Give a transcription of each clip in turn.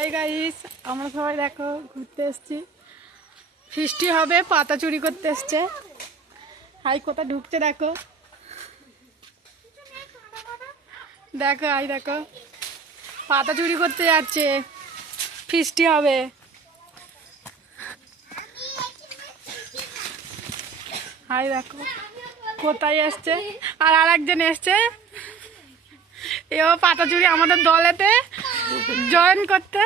Hi guys, আমরা সবাই দেখো ঘুরতে এসছি। ফিস্টি হবে, পাতা চুরি করতে এসছে। হাই কোথা ঢুকছে দেখো, দেখো হাই দেখো পাতা চুরি করতে যাচ্ছে, ফিস্টি হবে। হাই দেখো কোথায় এসছে, আর আরেকজন এসছে, এও পাতা চুরি আমাদের দলেতে জয়েন করতে।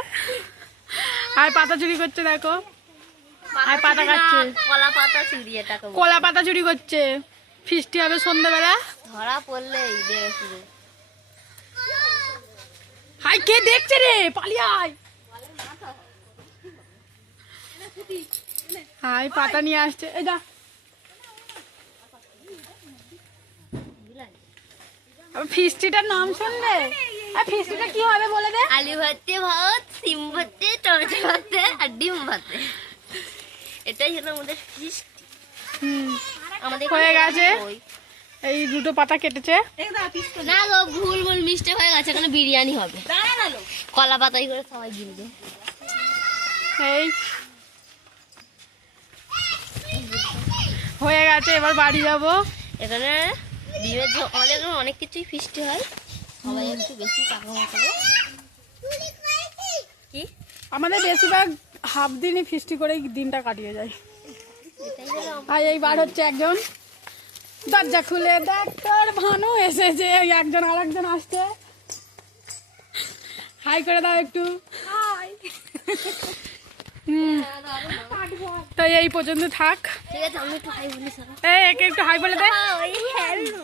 আর পাতা চুরি করছে দেখো, আর পাতা কাটছে, কলা পাতা চুরি, এটাকে কলা পাতা চুরি করছে। ফিস্টি হবে সন্ধ্যাবেলা। ধরা পড়লেই দেবে শুরু। হাই কে দেখছে রে, পালিয়ে আয়। হাই পাতা নিয়ে আসছে, এই যা। ফিস্টিটার নাম শুনলে, আর ফিস্টিটা কি হবে বলে দে। আলু ভাতে, ভাত, সিম ভাতে, টমেটো ভাতে আর ডিম ভাতে, এটাই হলো আমাদের ফিস্টি। আমাদের হয়ে গেছে, এই দুটো পাতা কেটেছে। না গো, ভুল মিস্টেক হয়ে গেছে, এখানে বিরিয়ানি হবে। কলা পাতাই করে সবাই গিলবে। এই হয়ে গেছে, এবার বাড়ি যাব। এখানে ডিমের ঝোল, আমাদের এখানে অনেক কিছুই ফিস্টি হয়, সবাই একটু বেশি টাকা মাথাবে। কি আমাদের বেশিরভাগ হাফ দিনই ফিস্টি করেই দিনটা কাটিয়ে যায়। এটাই হলো আর এইবার হচ্ছে একজন দরজা খুলে দেখ, তোর ভানু এসেছে। একজন আর একজন আসছে, হাই করে দাও একটু। তাই এই পর্যন্ত থাক। ঠিক আছে, আমি একটু হাই বলি। এই একে একটু হাই বলে দে। ওই হ্যালো